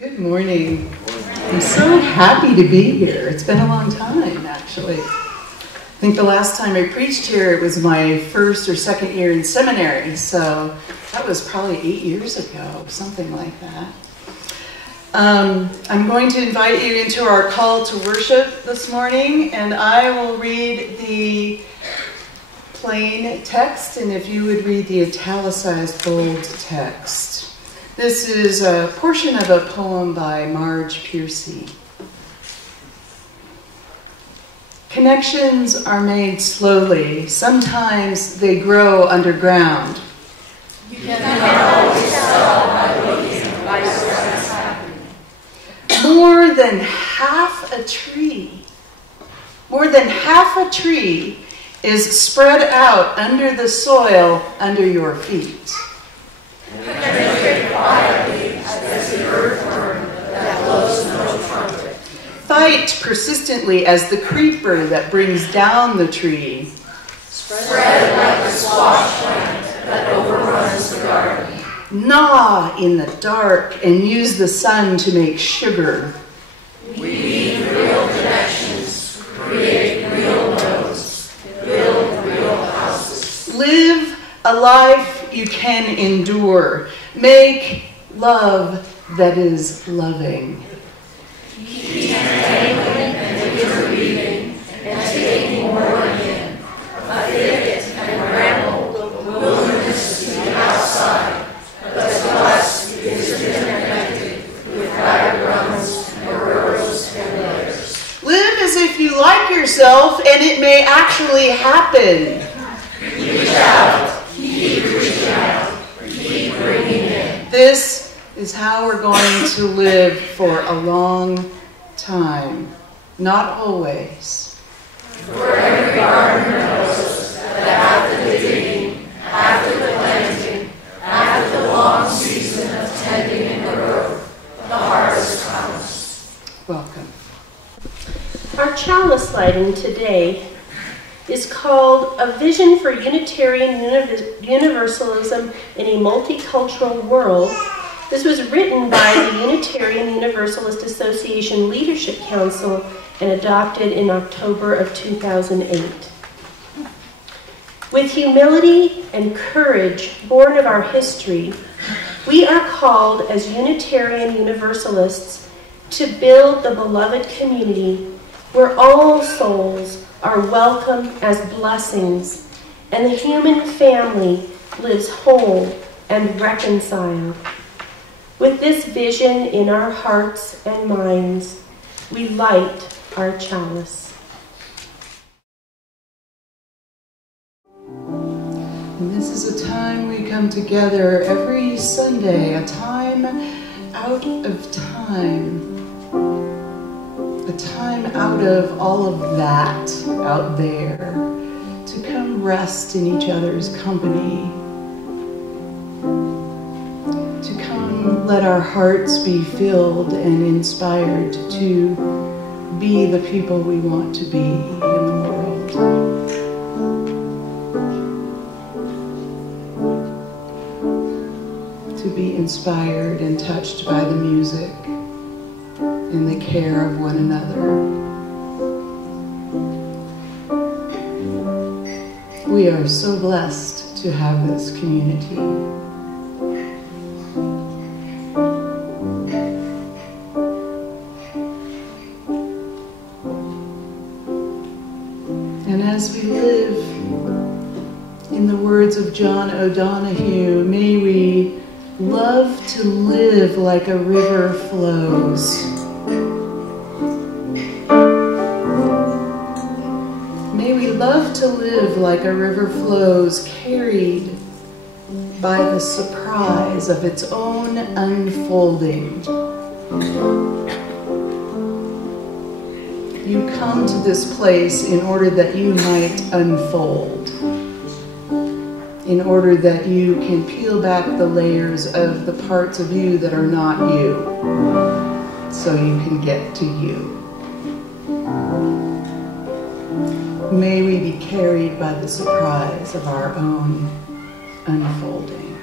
Good morning. I'm so happy to be here. It's been a long time, actually. I think the last time I preached here, it was my first or second year in seminary, so that was probably 8 years ago, something like that. I'm going to invite you into our call to worship this morning, and I will read the plain text, and if you would read the italicized bold text. This is a portion of a poem by Marge Piercy. Connections are made slowly. Sometimes they grow underground. You cannot always tell by looking by what's happening. More than half a tree is spread out under the soil under your feet. Penetrate quietly as the earthworm that blows no trumpet. Fight persistently as the creeper that brings down the tree. Spread like the squash plant that overruns the garden. Gnaw in the dark and use the sun to make sugar. Weave real connections, create real nodes, build real houses. Live a life you can endure. Make love that is loving. Keep tangling and interweaving and taking more in. A thicket and bramble, wilderness to the outside, but to us is interconnected with diagrams and rows and layers. Live as if you like yourself and it may actually happen. Reach out. Keep reaching out. Keep bringing in. This is how we're going to live for a long time. Not always. For every gardener knows that after the digging, after the planting, after the long season of tending and growth, the harvest comes. Welcome. Our chalice lighting today is called A Vision for Unitarian Universalism in a Multicultural World. This was written by the Unitarian Universalist Association Leadership Council and adopted in October of 2008. With humility and courage born of our history, we are called as Unitarian Universalists to build the beloved community where all souls are welcome as blessings, and the human family lives whole and reconciled. With this vision in our hearts and minds, we light our chalice. And this is a time we come together every Sunday, a time out of time. A time out of all of that out there, to come rest in each other's company, to come let our hearts be filled and inspired to be the people we want to be in the world. To be inspired and touched by the music in the care of one another. We are so blessed to have this community. And as we live in the words of John O'Donohue, may we love to live like a river flows. Love to live like a river flows, carried by the surprise of its own unfolding. You come to this place in order that you might unfold, in order that you can peel back the layers of the parts of you that are not you, so you can get to you. May we be carried by the surprise of our own unfolding.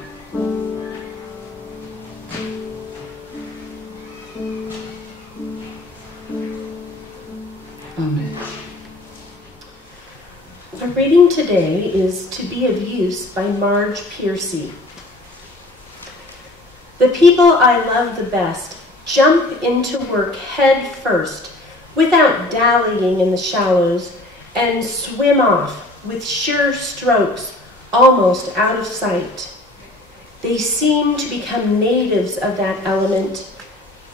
today is To Be of Use by Marge Piercy. The people I love the best jump into work head first, without dallying in the shallows, and swim off with sure strokes almost out of sight. They seem to become natives of that element,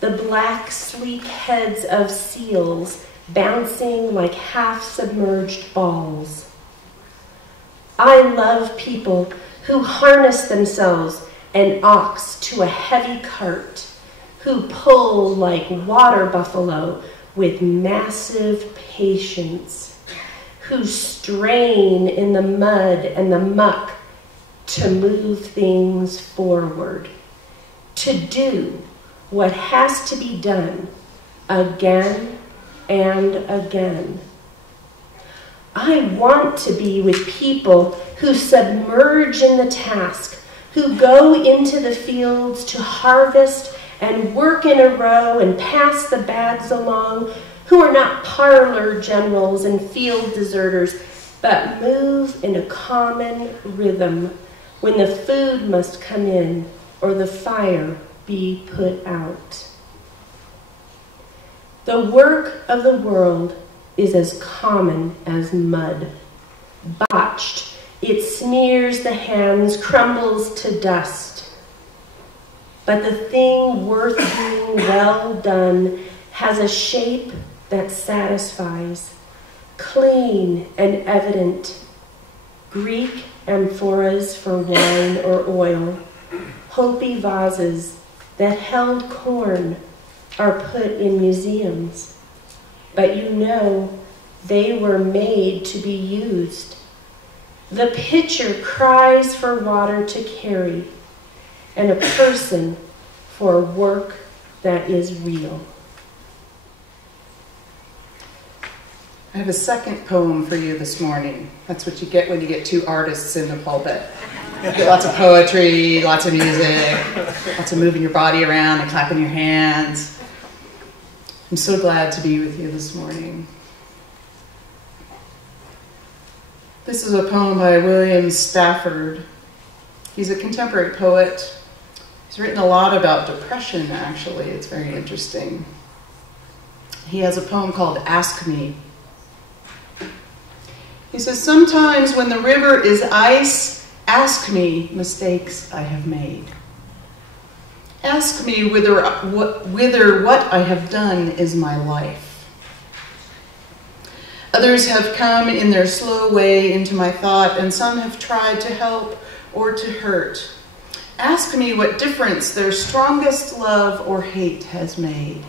the black, sleek heads of seals bouncing like half-submerged balls. I love people who harness themselves an ox to a heavy cart, who pull like water buffalo with massive patience, who strain in the mud and the muck to move things forward, to do what has to be done again and again. I want to be with people who submerge in the task, who go into the fields to harvest and work in a row and pass the bags along, who are not parlor generals and field deserters, but move in a common rhythm when the food must come in or the fire be put out. The work of the world is as common as mud. Botched, it smears the hands, crumbles to dust. But the thing worth being well done has a shape that satisfies, clean and evident. Greek amphoras for wine or oil, Hopi vases that held corn are put in museums, but you know they were made to be used. The pitcher cries for water to carry, and a person for work that is real. I have a second poem for you this morning. That's what you get when you get two artists in the pulpit. You get lots of poetry, lots of music, lots of moving your body around and clapping your hands. I'm so glad to be with you this morning. This is a poem by William Stafford. He's a contemporary poet. He's written a lot about depression, actually. It's very interesting. He has a poem called Ask Me. He says, sometimes when the river is ice, ask me mistakes I have made. Ask me whether what I have done is my life. Others have come in their slow way into my thought, and some have tried to help or to hurt. Ask me what difference their strongest love or hate has made.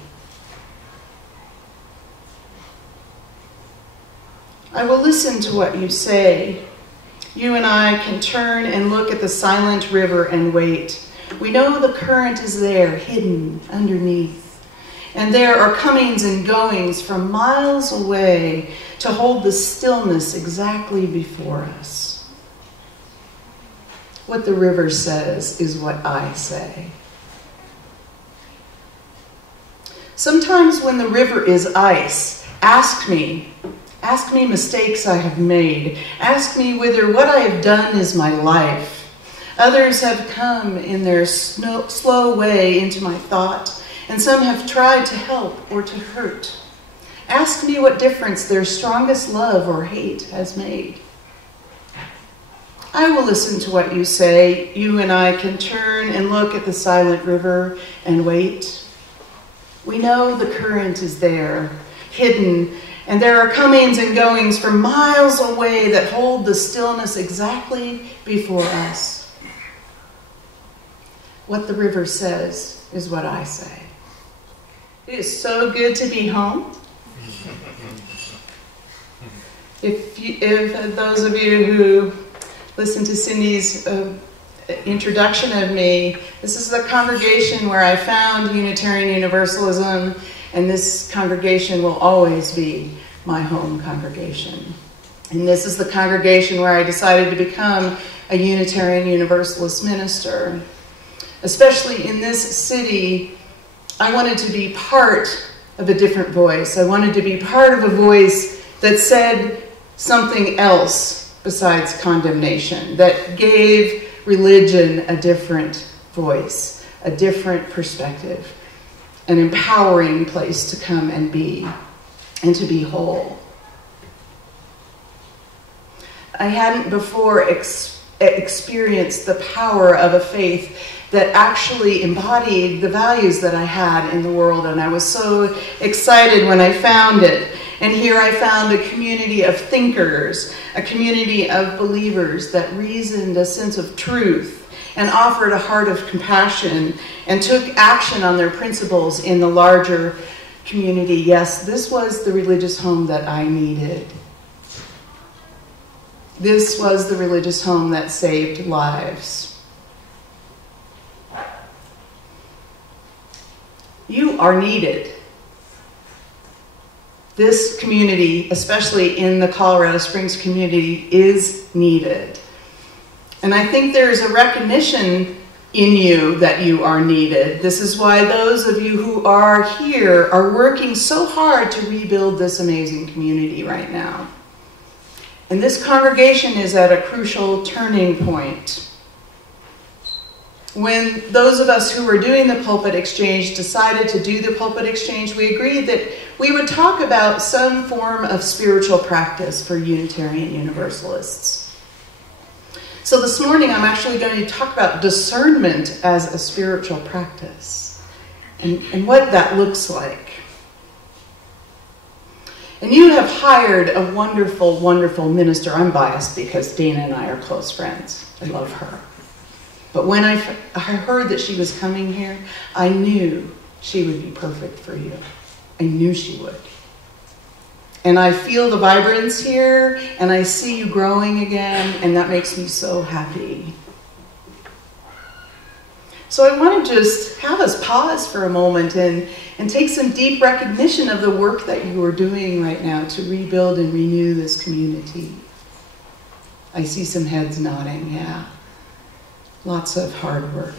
I will listen to what you say. You and I can turn and look at the silent river and wait. We know the current is there, hidden underneath. And there are comings and goings from miles away to hold the stillness exactly before us. What the river says is what I say. Sometimes when the river is ice, ask me mistakes I have made. Ask me whether what I have done is my life. Others have come in their slow way into my thought, and some have tried to help or to hurt. Ask me what difference their strongest love or hate has made. I will listen to what you say. You and I can turn and look at the silent river and wait. We know the current is there, hidden, and there are comings and goings from miles away that hold the stillness exactly before us. What the river says is what I say. It is so good to be home. If those of you who listened to Cindy's introduction of me, this is the congregation where I found Unitarian Universalism, and this congregation will always be my home congregation. And this is the congregation where I decided to become a Unitarian Universalist minister. Especially in this city, I wanted to be part of a different voice. I wanted to be part of a voice that said something else besides condemnation, that gave religion a different voice, a different perspective, an empowering place to come and be, and to be whole. I hadn't before experienced the power of a faith that actually embodied the values that I had in the world, and I was so excited when I found it. And here I found a community of thinkers, a community of believers that reasoned a sense of truth and offered a heart of compassion and took action on their principles in the larger community. Yes, this was the religious home that I needed. This was the religious home that saved lives. You are needed. This community, especially in the Colorado Springs community, is needed. And I think there is a recognition in you that you are needed. This is why those of you who are here are working so hard to rebuild this amazing community right now. And this congregation is at a crucial turning point. When those of us who were doing the pulpit exchange decided to do the pulpit exchange, we agreed that we would talk about some form of spiritual practice for Unitarian Universalists. So this morning I'm actually going to talk about discernment as a spiritual practice and what that looks like. And you have hired a wonderful, wonderful minister. I'm biased because Dana and I are close friends. I love her. But when I heard that she was coming here, I knew she would be perfect for you. I knew she would. And I feel the vibrance here, and I see you growing again, and that makes me so happy. So I want to just have us pause for a moment and take some deep recognition of the work that you are doing right now to rebuild and renew this community. I see some heads nodding, yeah. Lots of hard work.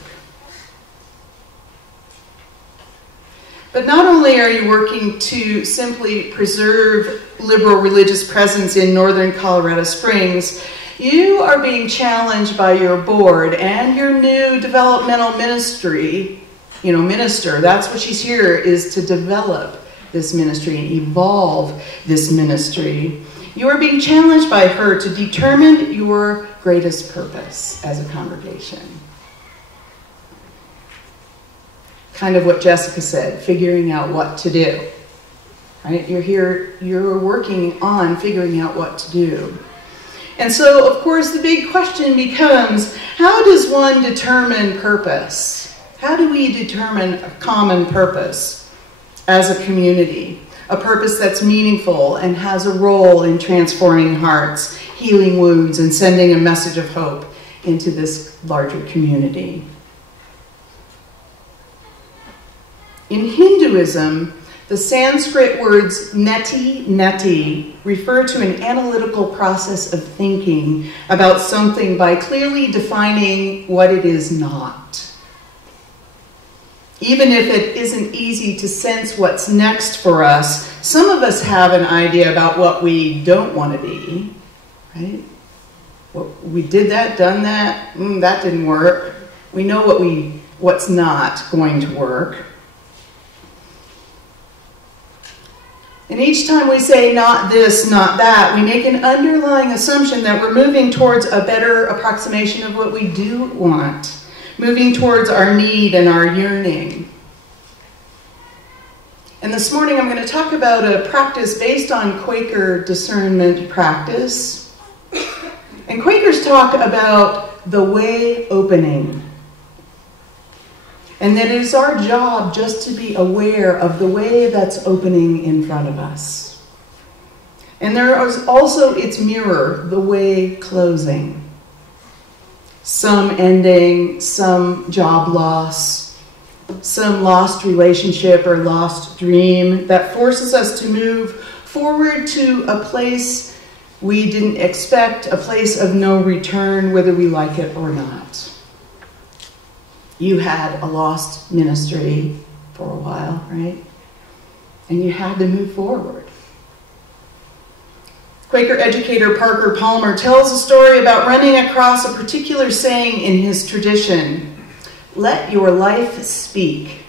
But not only are you working to simply preserve liberal religious presence in northern Colorado Springs, you are being challenged by your board and your new developmental minister. That's what she's here, is to develop this ministry and evolve this ministry. You are being challenged by her to determine your greatest purpose as a congregation. Kind of what Jessica said, figuring out what to do. Right? You're here, you're working on figuring out what to do. And so, of course, the big question becomes, how does one determine purpose? How do we determine a common purpose as a community? A purpose that's meaningful and has a role in transforming hearts, healing wounds, and sending a message of hope into this larger community. In Hinduism, the Sanskrit words neti, neti refer to an analytical process of thinking about something by clearly defining what it is not. Even if it isn't easy to sense what's next for us, some of us have an idea about what we don't want to be, right? Well, we did that, done that, that didn't work. We know what's not going to work. And each time we say not this, not that, we make an underlying assumption that we're moving towards a better approximation of what we do want, moving towards our need and our yearning. And this morning I'm going to talk about a practice based on Quaker discernment practice. And Quakers talk about the way opening. And that it is our job just to be aware of the way that's opening in front of us. And there is also its mirror, the way closing. Some ending, some job loss, some lost relationship or lost dream that forces us to move forward to a place we didn't expect, a place of no return, whether we like it or not. You had a lost ministry for a while, right? And you had to move forward. Quaker educator Parker Palmer tells a story about running across a particular saying in his tradition: "Let your life speak."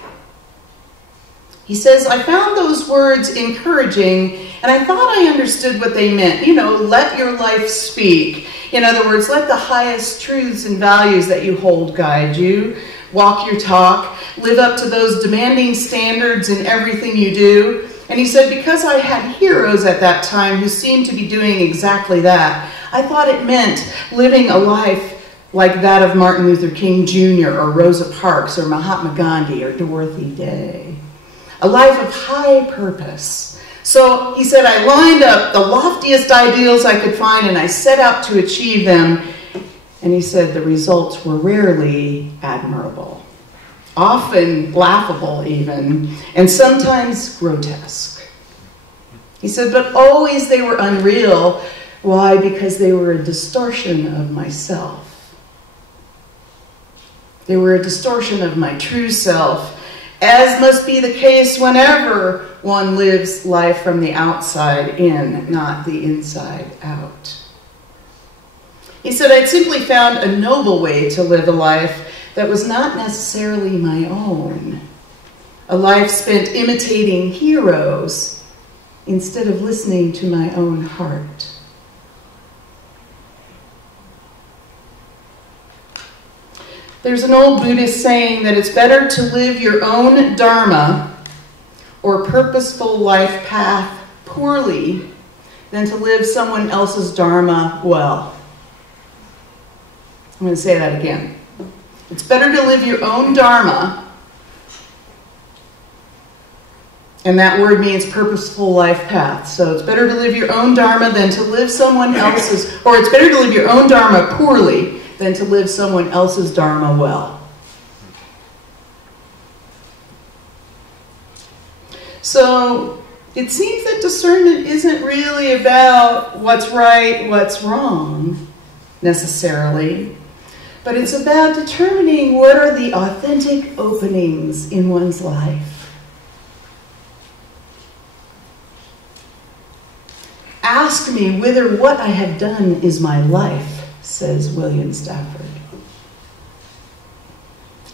He says, "I found those words encouraging, and I thought I understood what they meant. Let your life speak. In other words, let the highest truths and values that you hold guide you. Walk your talk. Live up to those demanding standards in everything you do." And he said, because I had heroes at that time who seemed to be doing exactly that, I thought it meant living a life like that of Martin Luther King Jr. or Rosa Parks or Mahatma Gandhi or Dorothy Day. A life of high purpose. So he said, I lined up the loftiest ideals I could find and I set out to achieve them. And he said the results were rarely admirable, often laughable even, and sometimes grotesque. He said, but always they were unreal. Why? Because they were a distortion of myself. They were a distortion of my true self, as must be the case whenever one lives life from the outside in, not the inside out. He said, I'd simply found a noble way to live a life that was not necessarily my own. A life spent imitating heroes instead of listening to my own heart. There's an old Buddhist saying that it's better to live your own dharma or purposeful life path poorly than to live someone else's dharma well. I'm going to say that again. It's better to live your own dharma, and that word means purposeful life path. So it's better to live your own dharma than to live someone else's, or it's better to live your own dharma poorly than to live someone else's dharma well. So it seems that discernment isn't really about what's right, what's wrong, necessarily, but it's about determining what are the authentic openings in one's life. Ask me whether what I have done is my life, says William Stafford.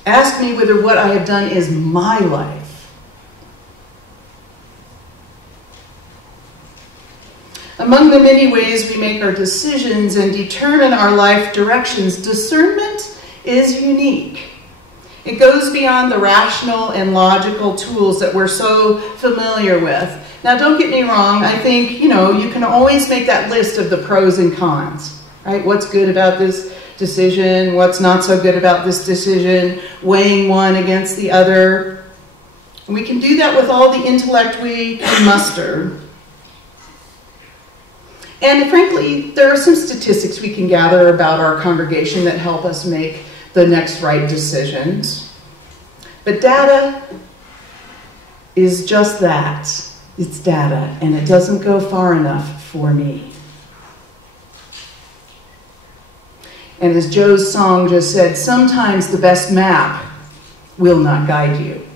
Ask me whether what I have done is my life. Among the many ways we make our decisions and determine our life directions, discernment is unique. It goes beyond the rational and logical tools that we're so familiar with. Now, don't get me wrong. I think, you can always make that list of the pros and cons, right? What's good about this decision? What's not so good about this decision? Weighing one against the other. And we can do that with all the intellect we can muster. And frankly, there are some statistics we can gather about our congregation that help us make the next right decisions. But data is just that. It's data, and it doesn't go far enough for me. And as Joe's song just said, sometimes the best map will not guide you.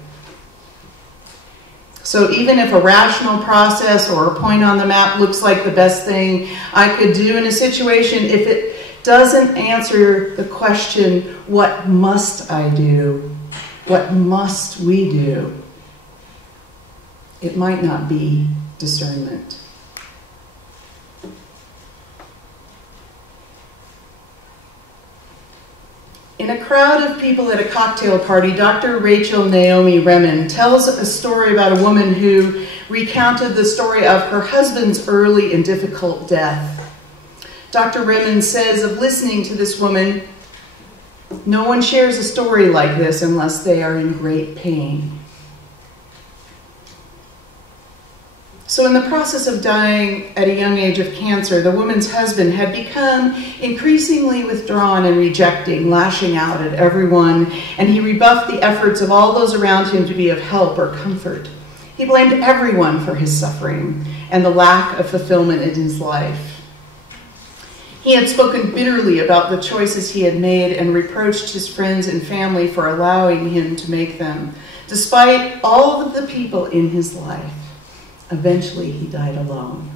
So even if a rational process or a point on the map looks like the best thing I could do in a situation, if it doesn't answer the question, what must I do? What must we do? It might not be discernment. In a crowd of people at a cocktail party, Dr. Rachel Naomi Remen tells a story about a woman who recounted the story of her husband's early and difficult death. Dr. Remen says of listening to this woman, no one shares a story like this unless they are in great pain. So in the process of dying at a young age of cancer, the woman's husband had become increasingly withdrawn and rejecting, lashing out at everyone, and he rebuffed the efforts of all those around him to be of help or comfort. He blamed everyone for his suffering and the lack of fulfillment in his life. He had spoken bitterly about the choices he had made and reproached his friends and family for allowing him to make them, despite all of the people in his life. Eventually, he died alone.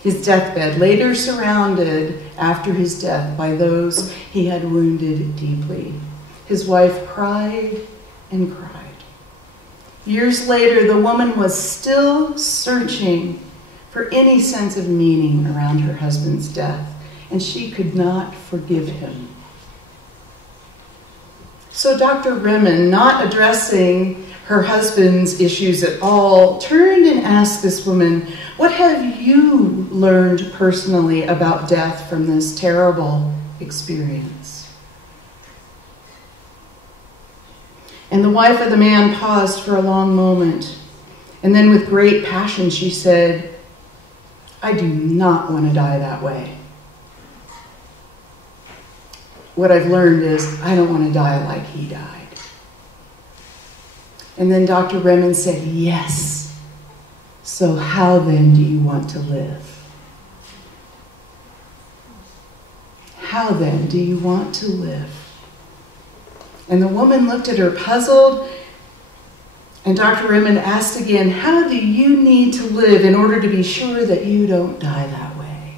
his deathbed, later surrounded after his death by those he had wounded deeply. His wife cried and cried. Years later, the woman was still searching for any sense of meaning around her husband's death, and she could not forgive him. So Dr. Remen, not addressing her husband's issues at all, turned and asked this woman, "What have you learned personally about death from this terrible experience?" And the wife of the man paused for a long moment, and then with great passion she said, "I do not want to die that way. What I've learned is I don't want to die like he died." And then Dr. Remen said, "Yes. So how then do you want to live? How then do you want to live?" And the woman looked at her puzzled, and Dr. Remen asked again, "How do you need to live in order to be sure that you don't die that way?"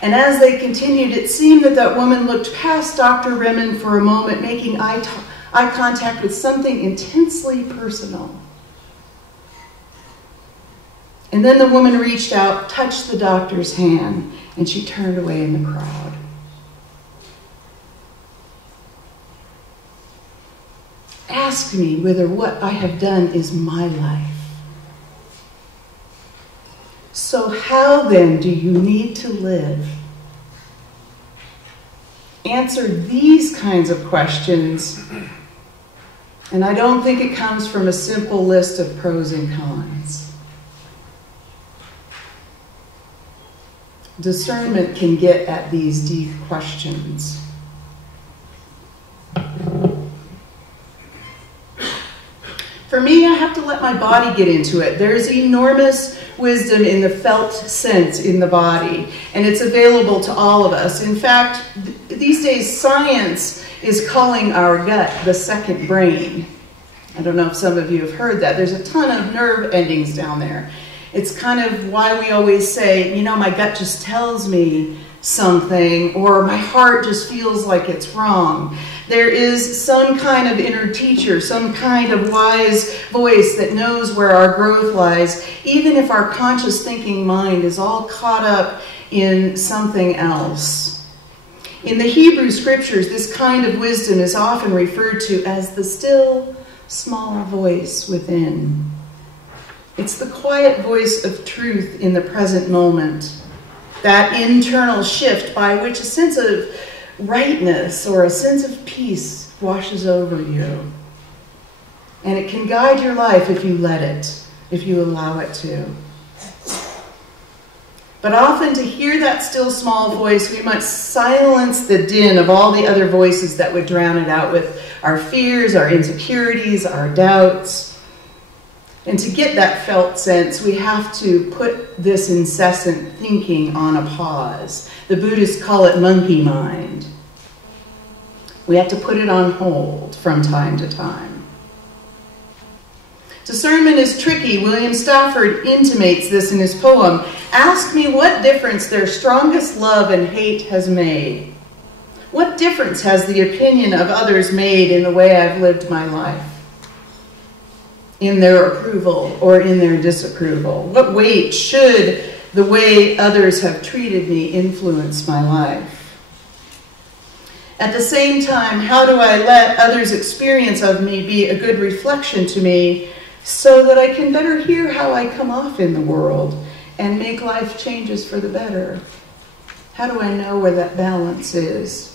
And as they continued, it seemed that that woman looked past Dr. Remen for a moment, making eye contact with something intensely personal. And then the woman reached out, touched the doctor's hand, and she turned away in the crowd. "Ask me whether what I have done is my life. So how then do you need to live?" Answer these kinds of questions, and I don't think it comes from a simple list of pros and cons. Discernment can get at these deep questions. For me, I have to let my body get into it. There's enormous wisdom in the felt sense in the body, and it's available to all of us. In fact, these days, science is calling our gut the second brain. I don't know if some of you have heard that. There's a ton of nerve endings down there. It's kind of why we always say, you know, my gut just tells me something, or my heart just feels like it's wrong. There is some kind of inner teacher, some kind of wise voice that knows where our growth lies, even if our conscious thinking mind is all caught up in something else. In the Hebrew scriptures, this kind of wisdom is often referred to as the still, small voice within. It's the quiet voice of truth in the present moment, that internal shift by which a sense of rightness or a sense of peace washes over you. And it can guide your life if you let it, if you allow it to. But often to hear that still small voice, we must silence the din of all the other voices that would drown it out with our fears, our insecurities, our doubts. And to get that felt sense, we have to put this incessant thinking on a pause. The Buddhists call it monkey mind. We have to put it on hold from time to time. Discernment is tricky. William Stafford intimates this in his poem. Ask me what difference their strongest love and hate has made. What difference has the opinion of others made in the way I've lived my life? In their approval or in their disapproval? What weight should the way others have treated me influence my life? At the same time, how do I let others' experience of me be a good reflection to me so that I can better hear how I come off in the world and make life changes for the better? How do I know where that balance is?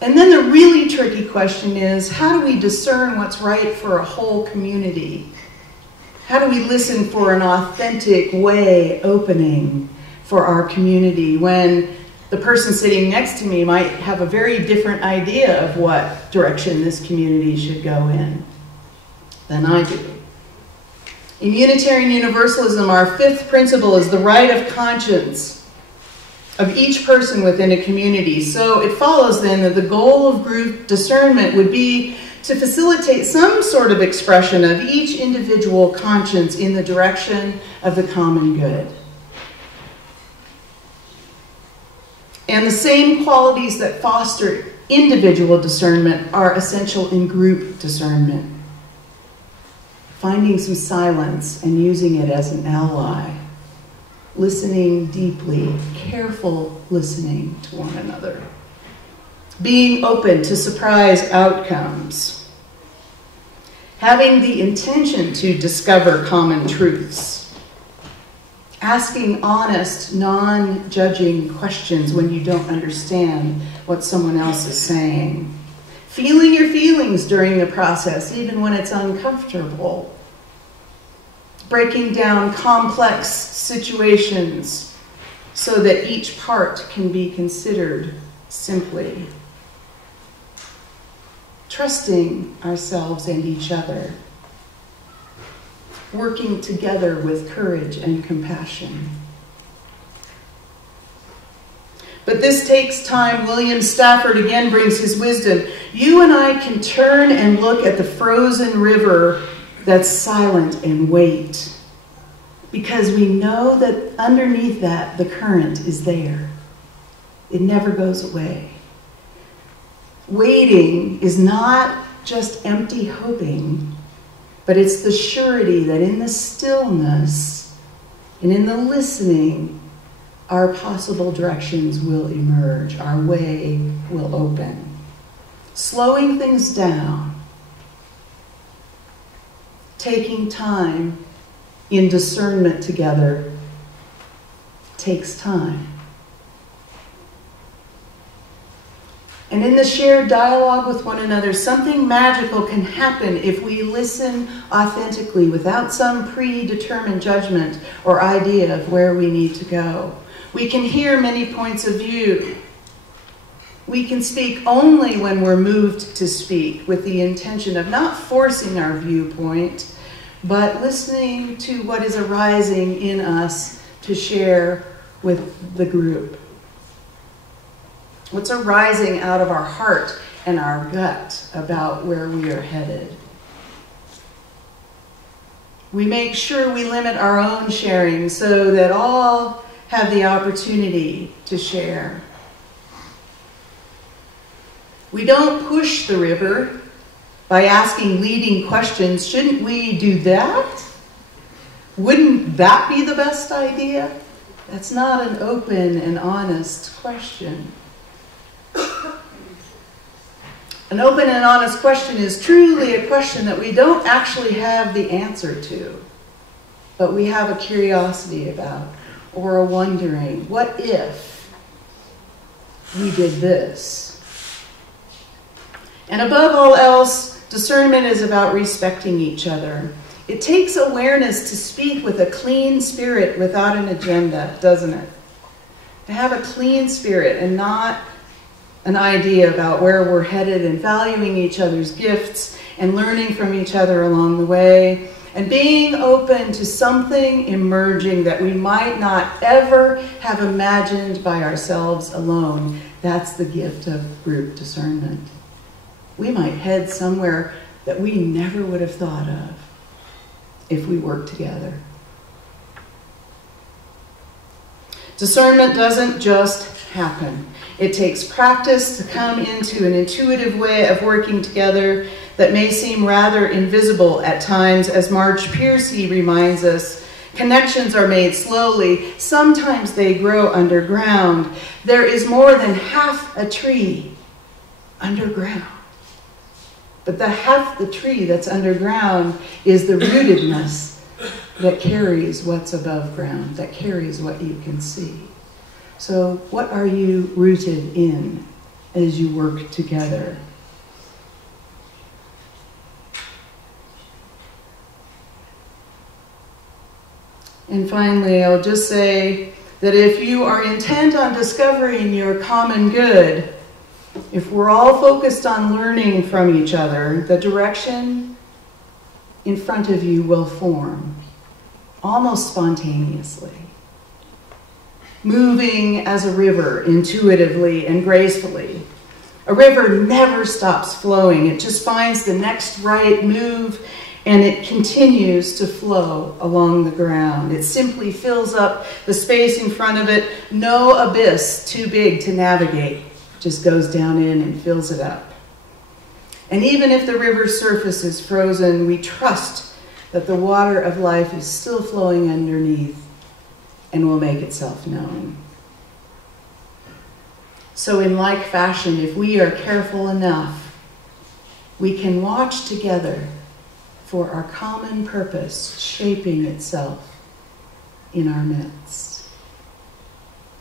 And then the really tricky question is, how do we discern what's right for a whole community? How do we listen for an authentic way opening for our community when the person sitting next to me might have a very different idea of what direction this community should go in than I do? In Unitarian Universalism, our fifth principle is the right of conscience of each person within a community. So it follows then that the goal of group discernment would be to facilitate some sort of expression of each individual conscience in the direction of the common good. And the same qualities that foster individual discernment are essential in group discernment. Finding some silence and using it as an ally. Listening deeply, careful listening to one another. Being open to surprise outcomes. Having the intention to discover common truths. Asking honest, non-judging questions when you don't understand what someone else is saying. Feeling your feelings during the process, even when it's uncomfortable. Breaking down complex situations so that each part can be considered simply. Trusting ourselves and each other. Working together with courage and compassion. But this takes time. William Stafford again brings his wisdom. You and I can turn and look at the frozen river that's silent and wait, because we know that underneath that the current is there. It never goes away. Waiting is not just empty hoping, but it's the surety that in the stillness and in the listening, our possible directions will emerge, our way will open. Slowing things down, taking time in discernment together takes time. And in the shared dialogue with one another, something magical can happen if we listen authentically without some predetermined judgment or idea of where we need to go. We can hear many points of view. We can speak only when we're moved to speak, with the intention of not forcing our viewpoint, but listening to what is arising in us to share with the group. What's arising out of our heart and our gut about where we are headed. We make sure we limit our own sharing so that all have the opportunity to share. We don't push the river by asking leading questions. Shouldn't we do that? Wouldn't that be the best idea? That's not an open and honest question. An open and honest question is truly a question that we don't actually have the answer to, but we have a curiosity about, or a wondering, what if we did this? And above all else, discernment is about respecting each other. It takes awareness to speak with a clean spirit without an agenda, doesn't it? To have a clean spirit and not an idea about where we're headed, and valuing each other's gifts and learning from each other along the way, and being open to something emerging that we might not ever have imagined by ourselves alone. That's the gift of group discernment. We might head somewhere that we never would have thought of if we worked together. Discernment doesn't just happen. It takes practice to come into an intuitive way of working together that may seem rather invisible at times. As Marge Piercy reminds us, connections are made slowly. Sometimes they grow underground. There is more than half a tree underground. But the half the tree that's underground is the rootedness that carries what's above ground, that carries what you can see. So what are you rooted in as you work together? And finally, I'll just say that if you are intent on discovering your common good, if we're all focused on learning from each other, the direction in front of you will form, almost spontaneously. Moving as a river, intuitively and gracefully, A river never stops flowing. It just finds the next right move and it continues to flow along the ground. It simply fills up the space in front of it. No abyss too big to navigate. Just goes down in and fills it up. And even if the river's surface is frozen, we trust that the water of life is still flowing underneath and will make itself known. So in like fashion, if we are careful enough, we can watch together for our common purpose shaping itself in our midst.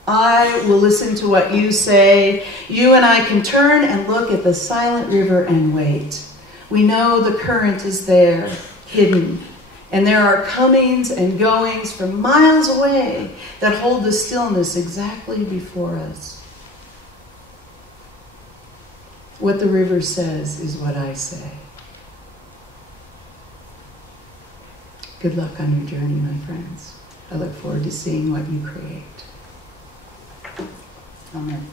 I will listen to what you say. You and I can turn and look at the silent river and wait. We know the current is there, hidden, and there are comings and goings from miles away that hold the stillness exactly before us. What the river says is what I say. Good luck on your journey, my friends. I look forward to seeing what you create. Amen.